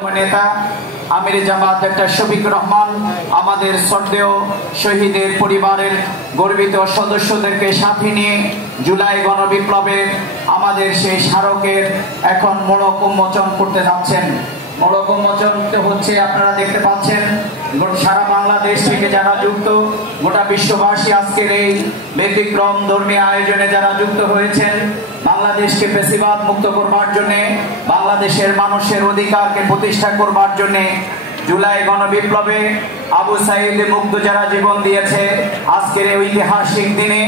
নেতা আমিরে জামাত ডক্টর শফিকুর রহমান আমাদের শ্রদ্ধেয় শহীদের পরিবারের গর্বিত সদস্যদেরকে সাথে নিয়ে জুলাই গণবিপ্লবের আমাদের সেই স্মারকের এখন মোড়ক উন্মোচন করতে যাচ্ছেন। মোড়ক উন্মোচন হচ্ছে, আপনারা দেখতে পাচ্ছেন সারা বাংলাদেশ থেকে যারা যুক্ত, গোটা বিশ্ববাসী আজকের এই ব্যতিক্রম ধর্মীয় আয়োজনে যারা যুক্ত হয়েছেন, বাংলাদেশকে ফ্যাসিবাদ মুক্ত করবার জন্য, বাংলাদেশের মানুষের অধিকারকে প্রতিষ্ঠা করবার জন্য জুলাই গণবিপ্লবে আবু সাঈদ মুগ্ধ যারা জীবন দিয়েছে, আজকের এই ঐতিহাসিক দিনে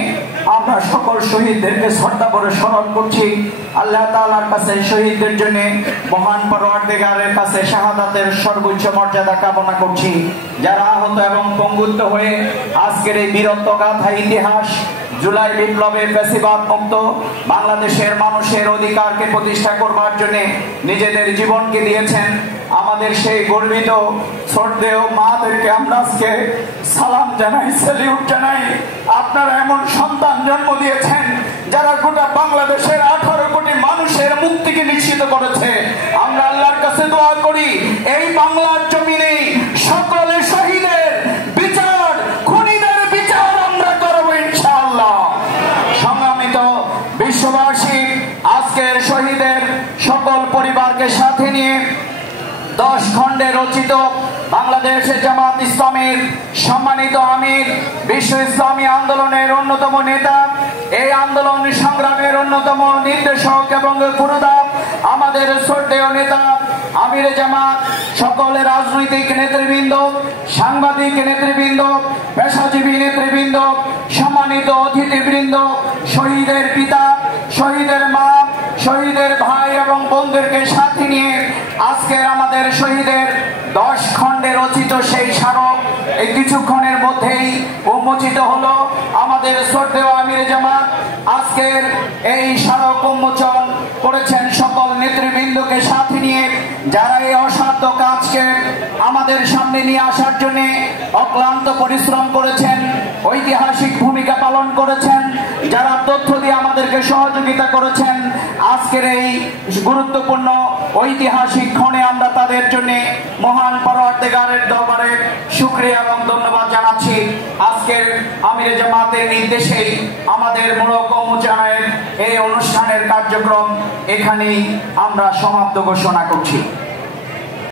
আমরা সকল শহীদদেরকে শ্রদ্ধা করে স্মরণ করছি। আল্লাহ তাআলার কাছে শহীদদের জন্য মহান পরওয়ারদিগারের কাছে শাহাদাতের সর্বোচ্চ মর্যাদা কামনা করছি। যারা আহত এবং পঙ্গুত্ব হয়ে আজকের এই বীরত্ব গাথা ইতিহাস জুলাই বিপ্লবে ফ্যাসিবাদ মুক্ত বাংলাদেশের মানুষের অধিকারকে প্রতিষ্ঠা করবার জন্য নিজেদের জীবনকে দিয়েছেন, আমাদের সেই গর্বিত শ্রদ্ধেয় মাদেরকে আমরা আজকে সালাম জানাই, স্যালিউট জানাই। আপনারা এমন সন্তান জন্ম দিয়েছেন যারা গোটা বাংলাদেশের 18 কোটি মানুষের মুক্তিকে নিশ্চিত করেছে। আমরা আল্লাহর কাছে দোয়া করি এই বাংলার জমিনে সকলে শহীদের বিচার, খুনিদের বিচার আমরা করব ইনশাআল্লাহ। সংগ্রামিত বিশ্ববাসী, আজকের শহীদের সকল পরিবারকে সাথে নিয়ে 10 খণ্ডে রচিত বাংলাদেশ জামাত ইসলামের সম্মানিত আমির, বিশ্ব ইসলামী আন্দোলনের অন্যতম নেতা, এই আন্দোলন সংগ্রামের অন্যতম নির্দেশক এবং পুরোধা আমাদের শ্রদ্ধেয় নেতা আমিরে জামাত, সকল রাজনৈতিক নেতৃবৃন্দ, সাংবাদিক নেতৃবৃন্দ, পেশাজীবী নেতৃবৃন্দ, সম্মানিত অতিথিবৃন্দ, শহীদের পিতা, শহীদের মা, শহীদের ভাই এবং বোনদেরকে সাথে নিয়ে আজকের আমাদের শহীদের 10 খণ্ডে রচিত সেই স্মারক এই কিছুক্ষণের মধ্যেই উন্মোচিত হলো। আমাদের শ্রদ্ধেয় আমিরে জামাত আজকের এই স্মারক উন্মোচন করেছেন সকল নেতৃবৃন্দকে সাথে নিয়ে, যারা এই অসাধ্য কাজকে আমাদের সামনে নিয়ে আসার জন্য অক্লান্ত পরিশ্রম করেছেন, ঐতিহাসিক ভূমিকা পালন করেছেন, যারা তথ্য দিয়ে আমাদেরকে সহযোগিতা করেছেন। আজকের এই গুরুত্বপূর্ণ ঐতিহাসিক ক্ষণে আমরা তাদের জন্য মহান পরওয়ারদিগারের দরবারে শুকরিয়া এবং ধন্যবাদ জানাচ্ছি। আজকের আমিরে জামাতের নির্দেশেই আমাদের মোড়ক উন্মোচনের এই অনুষ্ঠানের কার্যক্রম এখানেই আমরা সমাপ্ত ঘোষণা করছি।